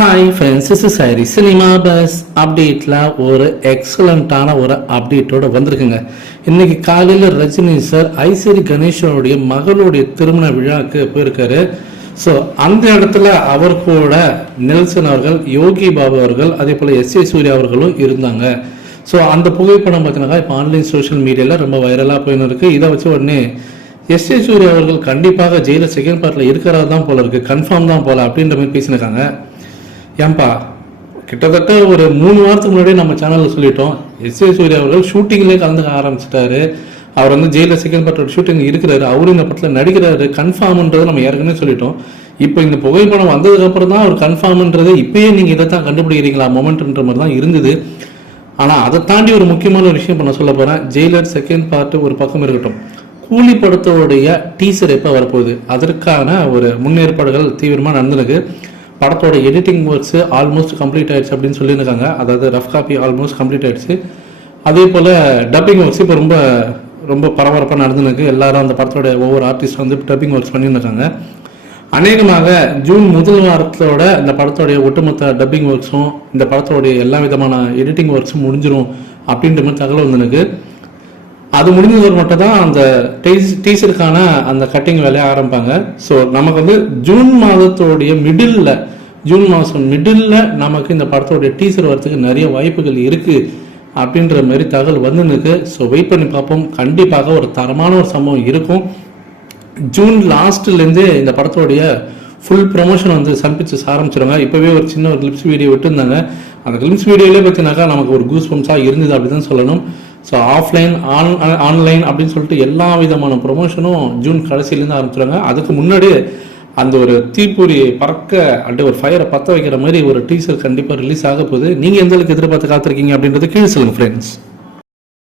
Hi friends is சாரி cinema buzz அப்டேட்டில் ஒரு எக்ஸலண்ட்டான ஒரு அப்டேட்டோடு வந்திருக்குங்க. இன்னைக்கு காலையில் ரஜினி சார் ஐஸ்வரி கணேஷனுடைய மகளுடைய திருமண விழாவுக்கு போயிருக்காரு. ஸோ அந்த இடத்துல அவர் கூட நெல்சன் அவர்கள் யோகி பாபு அவர்கள் அதே போல் எஸ் ஏ சூர்யா அவர்களும் இருந்தாங்க. ஸோ அந்த புகைப்படம் பார்த்தீங்கன்னா இப்போ ஆன்லைன் சோஷியல் மீடியாவில் ரொம்ப வைரலாக போயின்னு இருக்கு இதை வச்சு உடனே எஸ் ஏ சூர்யா அவர்கள் கண்டிப்பாக ஜெயிலில் செகண்ட் பார்ட்டில் இருக்கிறார் தான் போல இருக்கு. கன்ஃபார்ம் தான் போல அப்படின்ற மாதிரி பேசினிருக்காங்க ஏன்பா கிட்டத்தட்ட ஒரு மூணு வாரத்துக்கு முன்னாடியே நம்ம சேனலில் சொல்லிட்டோம். எஸ் ஏ சூர்யா அவர்கள் ஷூட்டிங்லேயே கலந்துக்க ஆரம்பிச்சிட்டாரு. அவர் வந்து ஜெயிலில் செகண்ட் பார்ட்டோட ஷூட்டிங் இருக்கிறாரு. அவரும் இந்த படத்தில் நடிக்கிறாரு. கன்ஃபார்ம்ன்றதை நம்ம ஏற்கனவே சொல்லிட்டோம். இப்போ இந்த புகைப்படம் வந்ததுக்கப்புறம் தான் அவர் கன்ஃபார்ம்ன்றதை இப்பயே நீங்கள் இதை தான் கண்டுபிடிக்கிறீங்களா? மொமெண்ட்ன்ற மாதிரி தான் இருந்தது. ஆனால் அதை தாண்டி ஒரு முக்கியமான ஒரு விஷயம் பண்ண நான் சொல்ல போகிறேன் ஜெயிலர் செகண்ட் பார்ட் ஒரு பக்கம் இருக்கட்டும். கூலி படத்தோடைய டீசர் எப்போ வரப்போகுது? அதற்கான ஒரு முன்னேற்பாடுகள் தீவிரமாக நடந்திருக்கு. படத்தோட எடிட்டிங் ஒர்க்ஸ் ஆல்மோஸ்ட் கம்ப்ளீட் ஆயிடுச்சு அப்படின்னு சொல்லியிருக்காங்க. அதாவது ரஃப் காப்பி ஆல்மோஸ்ட் கம்ப்ளீட் ஆயிடுச்சு. அதே போல் டப்பிங் ஒர்க்ஸ் இப்போ ரொம்ப ரொம்ப பரபரப்பாக நடந்துருக்கு எல்லாரும் அந்த படத்தோட ஒவ்வொரு ஆர்டிஸ்ட் வந்து டப்பிங் ஒர்க்ஸ் பண்ணியிருக்காங்க. அநேகமாக ஜூன் முதல் வாரத்தோட இந்த படத்தோடைய ஒட்டுமொத்த டப்பிங் ஒர்க்ஸும் இந்த படத்தோடைய எல்லா விதமான எடிட்டிங் ஒர்க்ஸும் முடிஞ்சிரும் அப்படின்ற மாதிரி தகவல் வந்திருக்கு அது முடிஞ்சதோடு மட்டும் தான் அந்த டீஸ் டீசருக்கான அந்த கட்டிங் வேலையை ஆரம்பிப்பாங்க. ஸோ நமக்கு வந்து ஜூன் மாதத்தோடைய மிடில் ஜூன் மாதம் மிடில் நமக்கு இந்த படத்தோடைய டீசர் வரத்துக்கு நிறைய வாய்ப்புகள் இருக்கு அப்படின்ற மாதிரி தகவல் வந்துருக்கு ஸோ வெயிட் பண்ணி பார்ப்போம். கண்டிப்பாக ஒரு தரமான ஒரு சம்பவம் இருக்கும். ஜூன் லாஸ்ட்லேருந்து இந்த படத்தோடைய ஃபுல் ப்ரொமோஷன் வந்து சன் பிக்சர்ஸ் ஆரம்பிச்சிருவாங்க. இப்போவே ஒரு சின்ன ஒரு கிளிப்ஸ் வீடியோ விட்டுருந்தாங்க. அந்த கிளிப்ஸ் வீடியோலே பார்த்தீங்கன்னாக்கா நமக்கு ஒரு கூஸ் பம்ஸாக இருந்தது அப்படி தான் சொல்லணும். ஸோ ஆஃப்லைன் ஆன் ஆன்லைன் அப்படின்னு சொல்லிட்டு எல்லா விதமான ப்ரொமோஷனும் ஜூன் கடைசியிலேருந்து ஆரம்பிச்சிருவாங்க. அதுக்கு முன்னாடி அந்த ஒரு தீப்பொறி பறக்க அப்படியே ஒரு ஃபயரை பற்ற வைக்கிற மாதிரி ஒரு டீசர் கண்டிப்பாக ரிலீஸ் ஆக போகுது. நீங்கள் எந்த அளவுக்கு எதிர்பார்த்து காத்திருக்கீங்க அப்படின்றது கீழே சொல்லுங்கள் ஃப்ரெண்ட்ஸ்